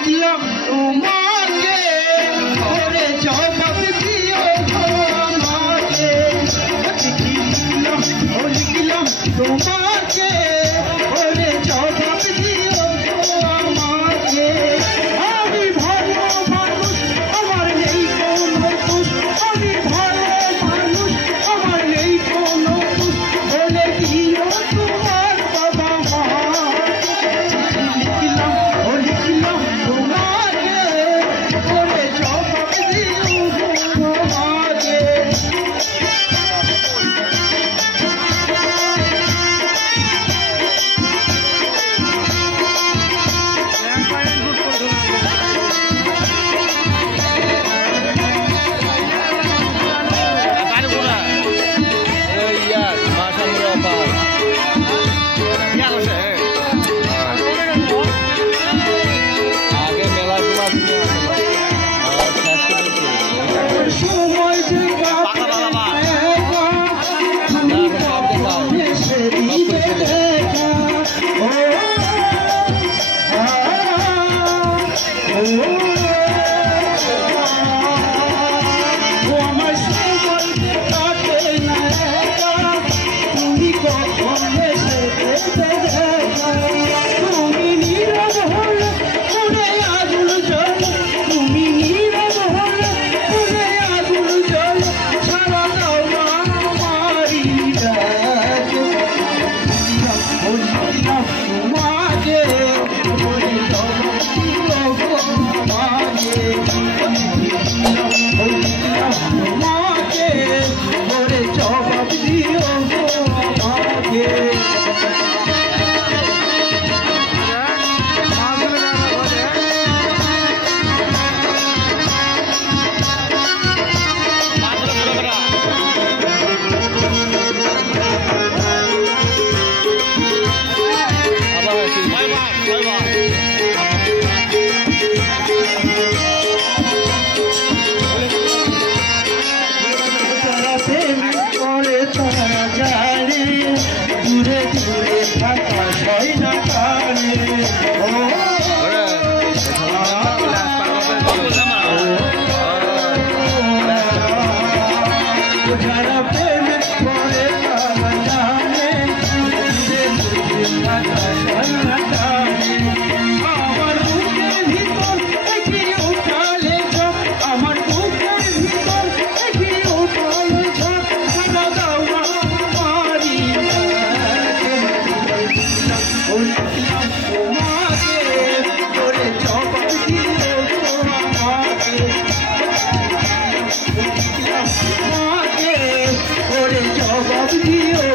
লিখলাম তোমাকে ওরে জবাব দিও আমাকে লিখলাম তোমাকে ওরে জবাব দিও আমাকে আমি ভালো মানুষ আমার নেই কোনো দোষ আমি ভালো মানুষ আমার নেই কোনো দোষ বলে দিও তোমার বাবা মা লিখলাম তোমাকে ওরে জবাব দিও আমাকে জবাব দিও